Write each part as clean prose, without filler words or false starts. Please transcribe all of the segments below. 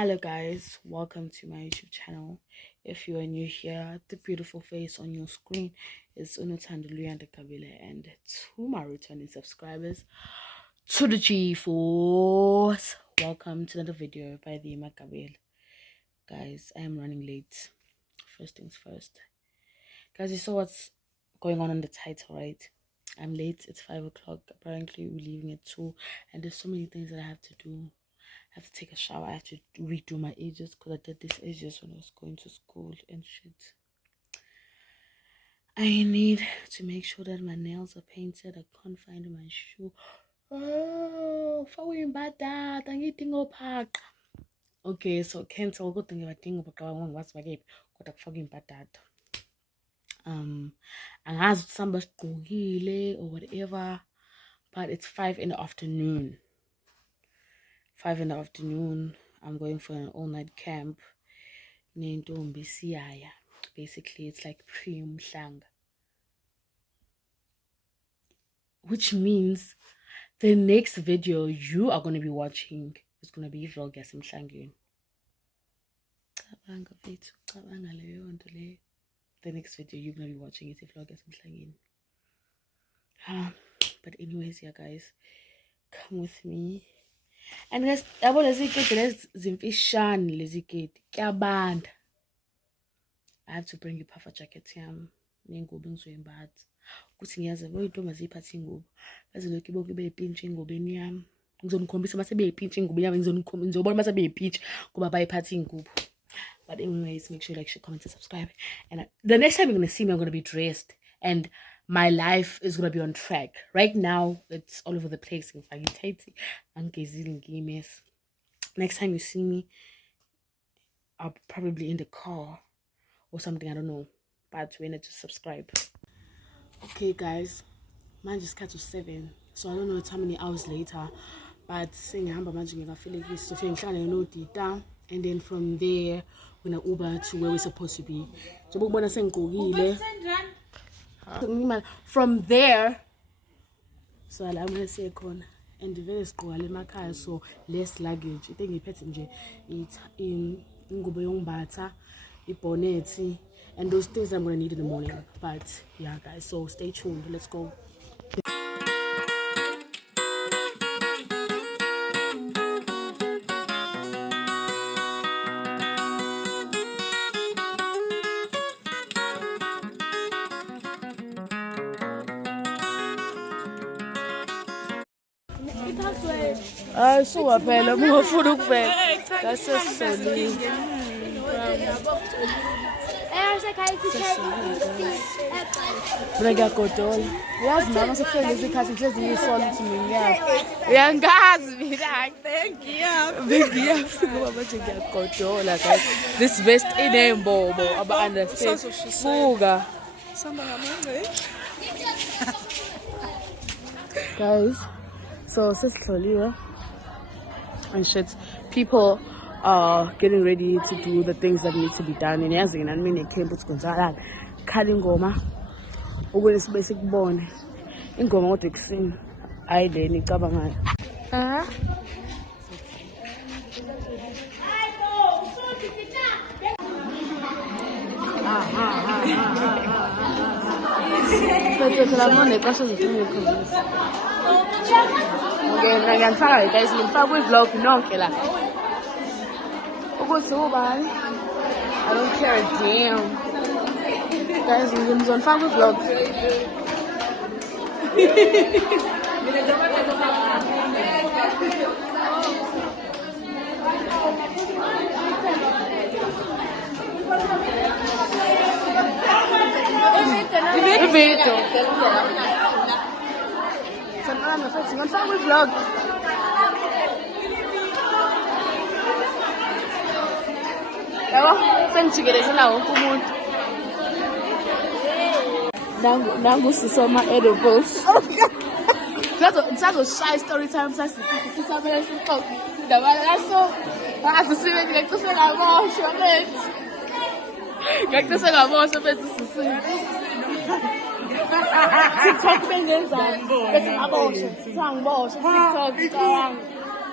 Hello guys, welcome to my YouTube channel. If you are new here, the beautiful face on your screen is Unuthandulu and to my returning subscribers, to the G-Force, welcome to another video by the Makabele. Guys, I am running late. First things first. Guys, you saw what's going on the title, right? I'm late, it's 5 o'clock. Apparently we're leaving at 2 and there's so many things that I have to do. I have to take a shower. I have to redo my edges because I did these edges when I was going to school and shit. I need to make sure that my nails are painted. I can't find my shoe. Oh, okay, so cancel. Good thing about thing about what's my game. Got a fucking bad. And as somebody or whatever, but it's 5 in the afternoon. 5 in the afternoon, I'm going for an all-night camp named Siyaya. Basically, it's like pre-Umkhehlo, which means the next video you are going to be watching is going to be vlog yasemhlangeni. The next video you're going to be watching is vlog yasemhlangeni. But anyways, yeah guys, come with me. And guys, I have to bring you puffer jacket yam. Ukuthi ngiyazi oyintombi aziphatha ingubo baziloki bonke beyipintshi ingubeni yami ngizomkhombisa mase beyipintshi ingubeni yami ngizobona mase beyipintshi kuba bayiphatha ingubo. But anyways, make sure you like, share, comment, and subscribe. And the next time you're gonna see me, I'm gonna be dressed and my life is gonna be on track. Right now it's all over the place. Next time you see me, I'll probably in the car or something, I don't know, but we need to subscribe. Okay guys, mine just cut to 7, so I don't know how many hours later, but saying I'm imagining I feel like this, so and then from there we're gonna Uber to where we're supposed to be. So from there, so I'm gonna say and the very school so less luggage. I think it's in bata, bonnet, and those things I'm gonna need in the morning. But yeah guys, so stay tuned, let's go. So I fell. I'm more food up. That's so funny. Brega kotol. Yes, mama, so feel as if I just need solid to me. Yeah, guys, thank you. Big yeah, mama, to get kotol. This vest in a bobo about understand. Fuga. Guys, so slowly and shit, people are getting ready to do the things that need to be done. And as I mean, it came to Gonzala, Kalingoma, over this basic bone in Goma to sing. I did in Kabanga. Okay, I'm sorry, guys. I'm probably vlog no killer. Okay, so bad. I don't care a damn. Guys, I'm on family vlog. I'm on family vlog. Nangu sisoma edibles. That's a shy story time. That's TikTok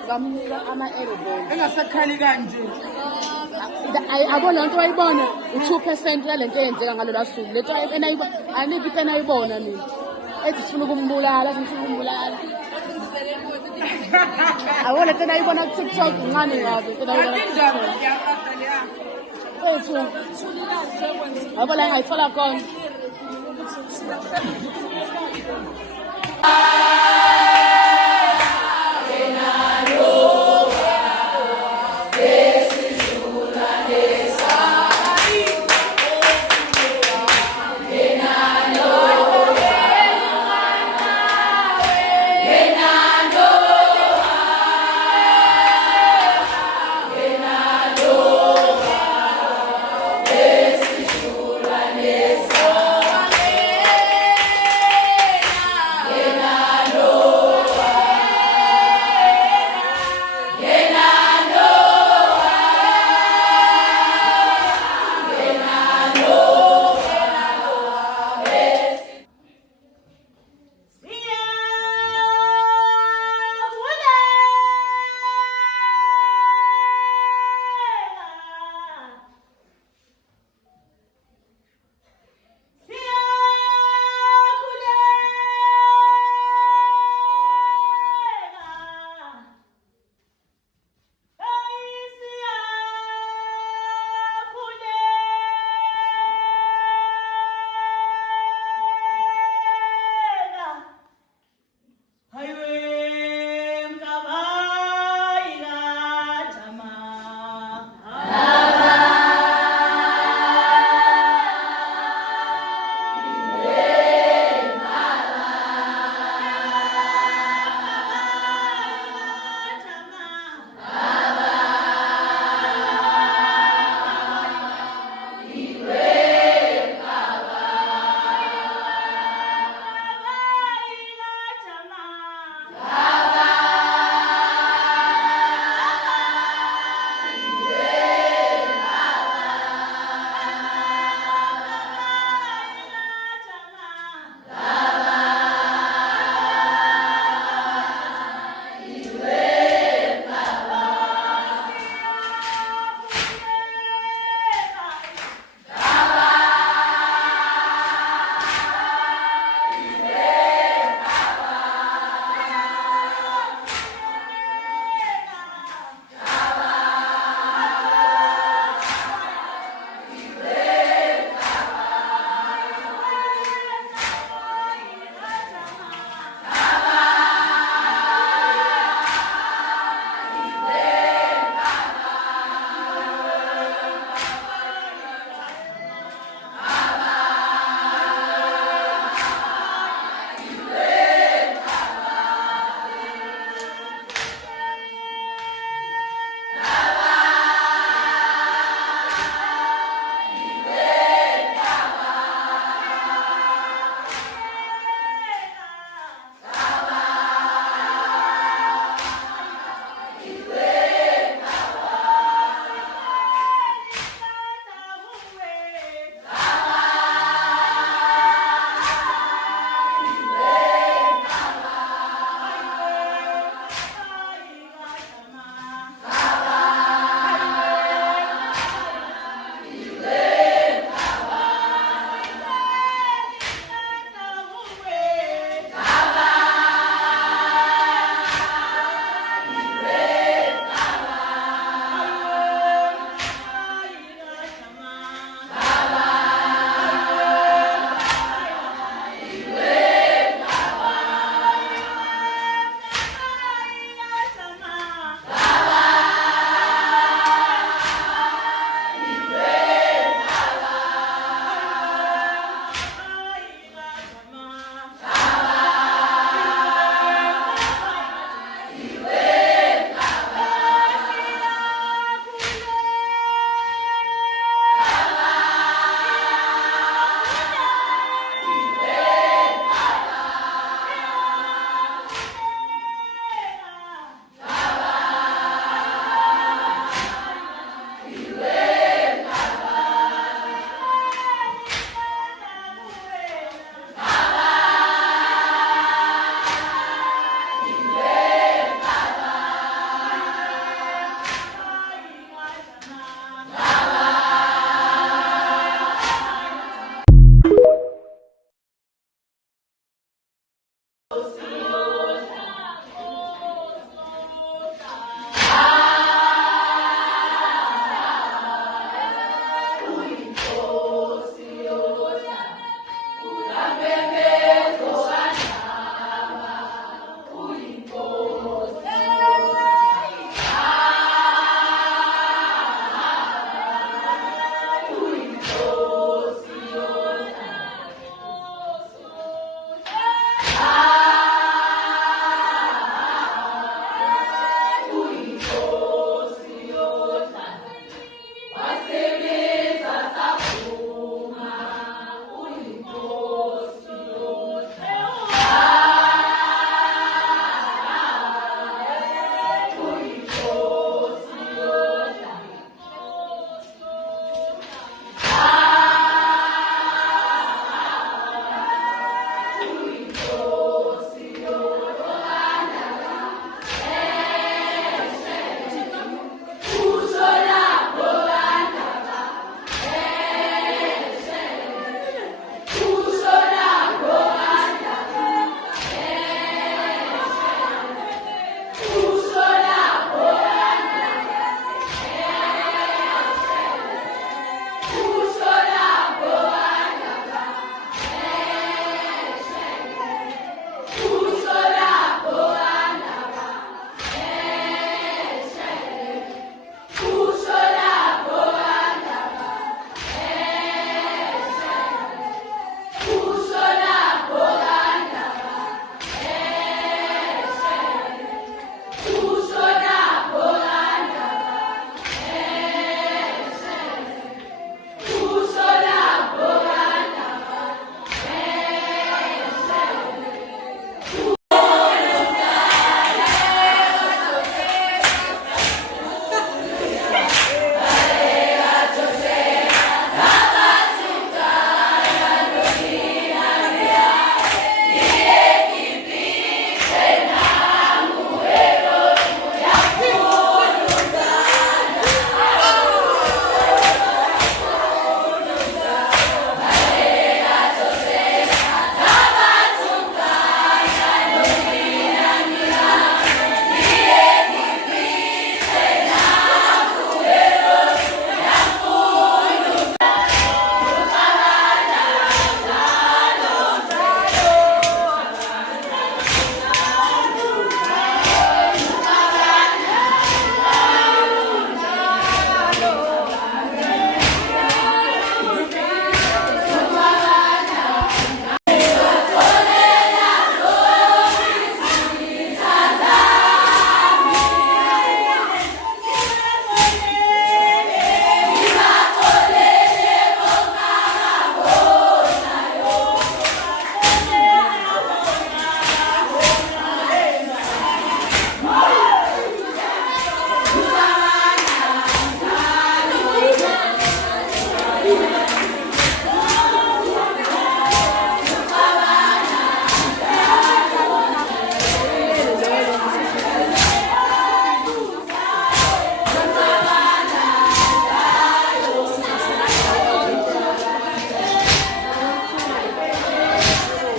ngamnika ama-elbow. Engasakhali kanje. Abona lento wayibona u2% yalento eyenzeka ngalolu suku. Lento anike into enayibona mina. Ethi sifuna ukumbulala, sifuna ukumbulala. Abona lento enayibona ku TikTok ngani ngabe lento enayibona. Ethu. Abona ngayithola khona.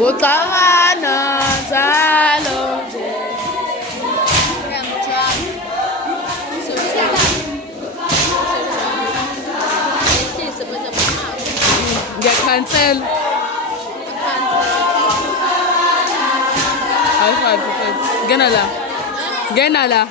Ucabana njalo nje. Ngiyacancel. Ngena la. Ngena la.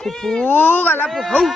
Kupuka lapho hawu.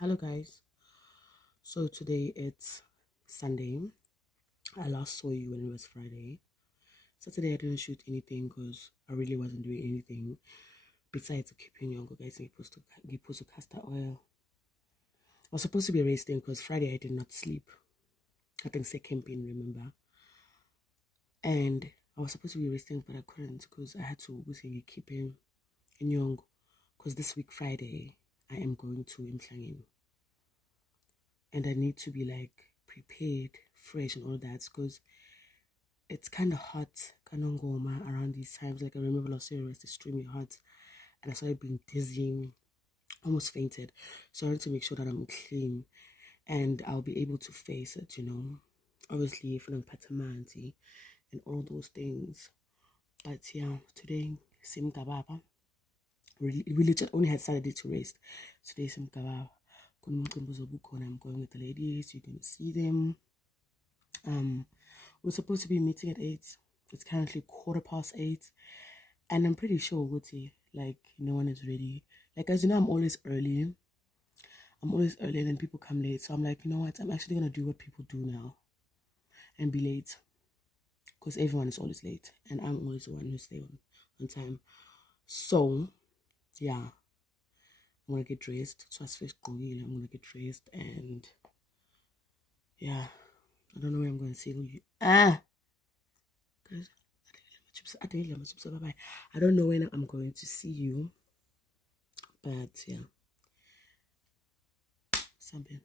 Hello guys, so today it's Sunday. I last saw you when it was Friday. Saturday I didn't shoot anything because I really wasn't doing anything besides keeping younger guys supposed to castor oil. I was supposed to be resting because Friday I did not sleep. I think second pain, remember? And I was supposed to be resting but I couldn't because I had to keep him in young because this week Friday I am going to Umkhehlo. And I need to be like prepared, fresh and all that because it's kind of hot, kanongoma around these times. Like I remember last year it was extremely hot and I started being dizzy, almost fainted. So I wanted to make sure that I'm clean and I'll be able to face it, you know. Obviously, if I'm patamanti and all those things. But yeah, today, sim kababa. We literally only had Saturday to rest. Today, sim kababa. I'm going with the ladies. You can see them. We're supposed to be meeting at 8. It's currently 8:15, and I'm pretty sure like no one is ready. Like as you know, I'm always early. And then people come late. So I'm like, you know what? I'm actually gonna do what people do now, and be late, because everyone is always late, and I'm always the one who's on time. So yeah, I'm gonna get dressed. So I'm gonna get dressed and yeah, I don't know where I'm going to see you. Guys, I don't know when I'm going to see you, but yeah, something.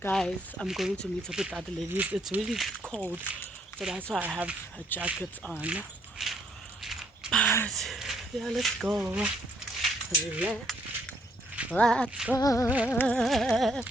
Guys, I'm going to meet up with the other ladies. It's really cold, so that's why I have a jacket on. But yeah, let's go. Let's go.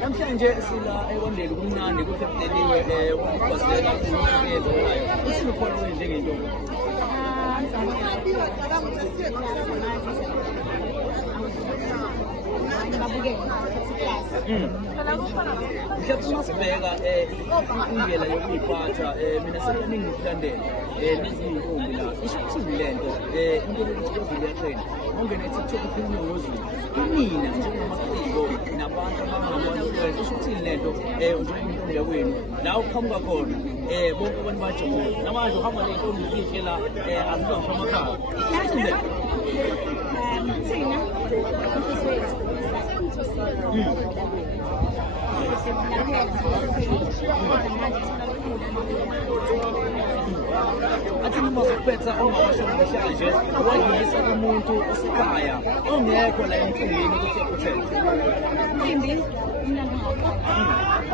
Namhlanje sila ekwandeni kumnandi kuhlebeleliwe ukubhasela umkhehlo olayo. Uthini khona njengentombi? Mhlawumbe masibheka indlela yokuyiphatha mina sekuningi ukulandela nezintombi la isho ukuthini lento into yokuthi uyatrend ongena eTikTok ukhulume ngozulu kunina njengamaciko nabantu abangamantu isho ukuthini lento njengentombi yakwenu la uqhamuka khona bonke abantu bajabule namanje uhamba nentombi ezinhle la azizwa emakhaya thina athi noma ukuphetha ongawasho namhlanje wadlulisa umuntu osekhaya ongekho la emcimbini ukuthi yakuthethe imbi umnandi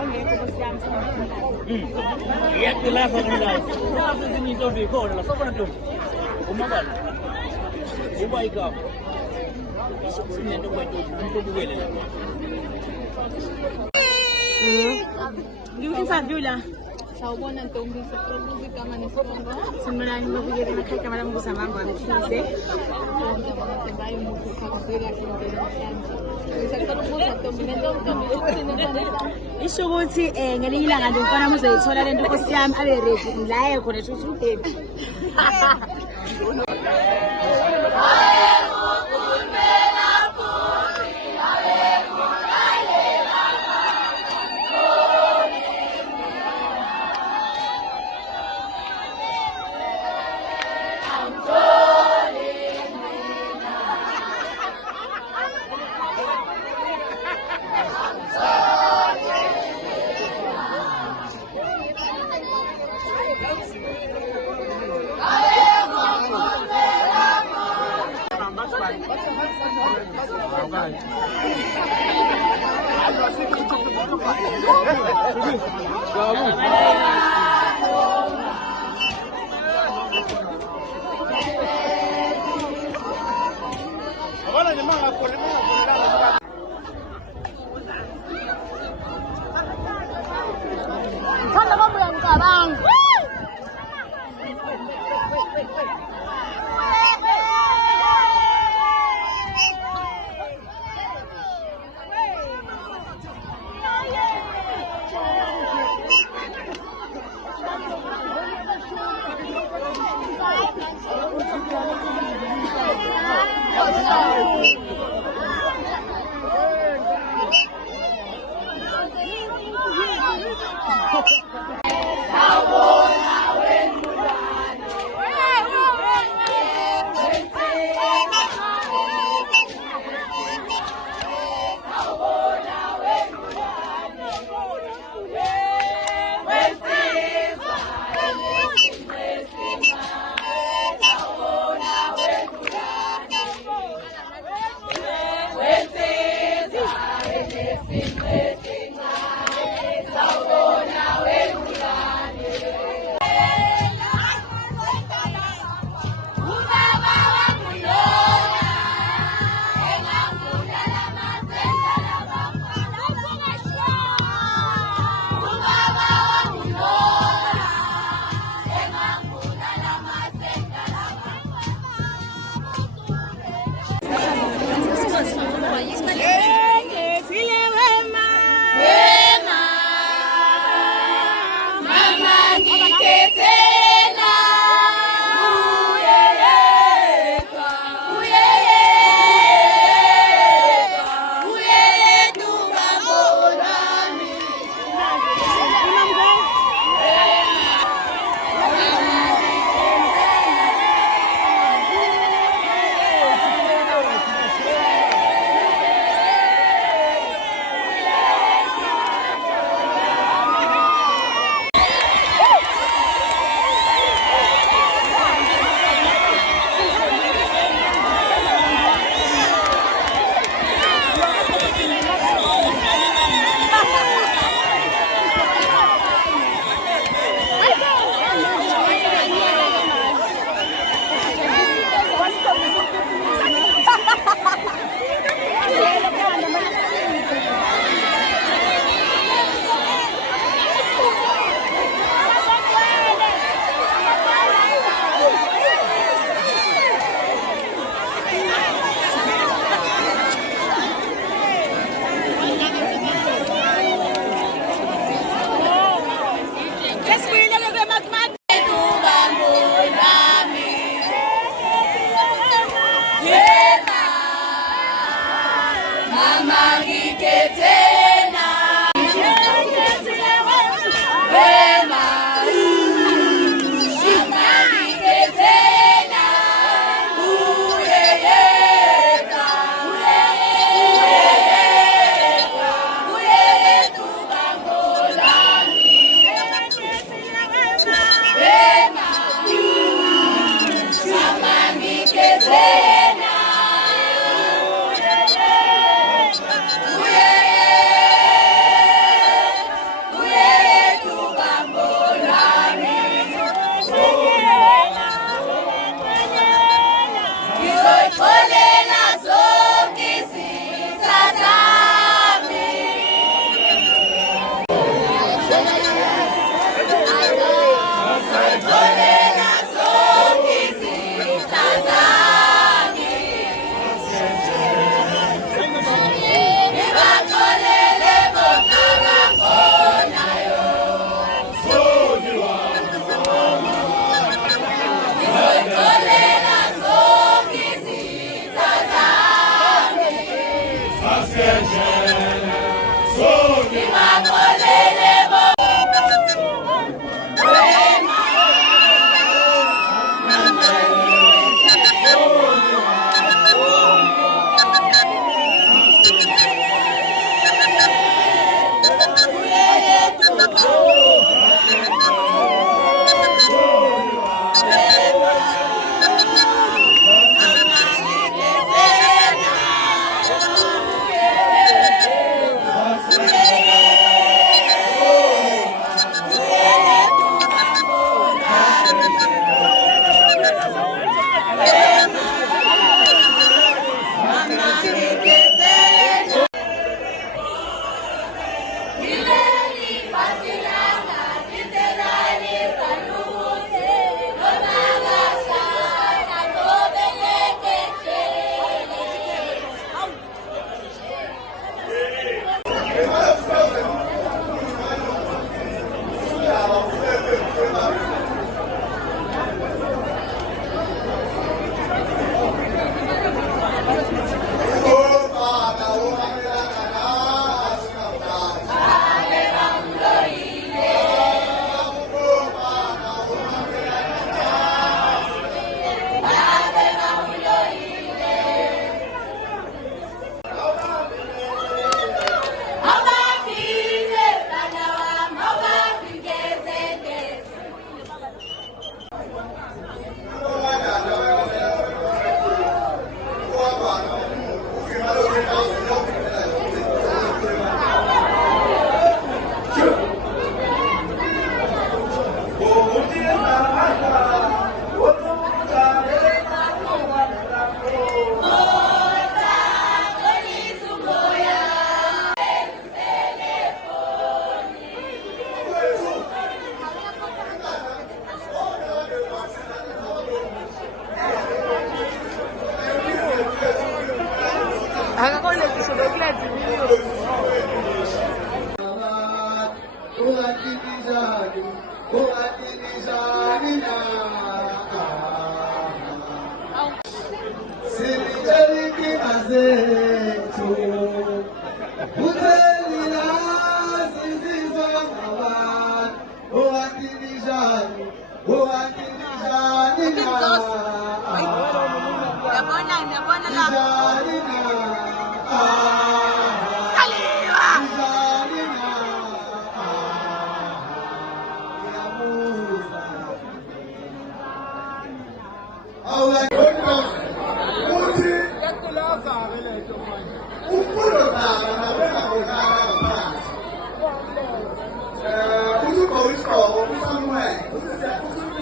ongekho kwesiyami iyaqilasa kumlazi nazi ezinye intombi ikhona la sofana ntombi umakala uba igama sinento kwento ubukele la ngiwu-interview la sawubona ntombi sokubuza igama nesibongo sanibonani babukele nakhaya igama lami nguZamangwane Khize ngayo umuntu ukhangise kahle impilo namhlanje ngisacela ukubuza ntombi nentombi isho ukuthi ngelinye ilanga nje umfana uzoyithola lento nkosi yami abe ready ngilaye khona ukuthi udebi Sawubona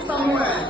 Somewhere.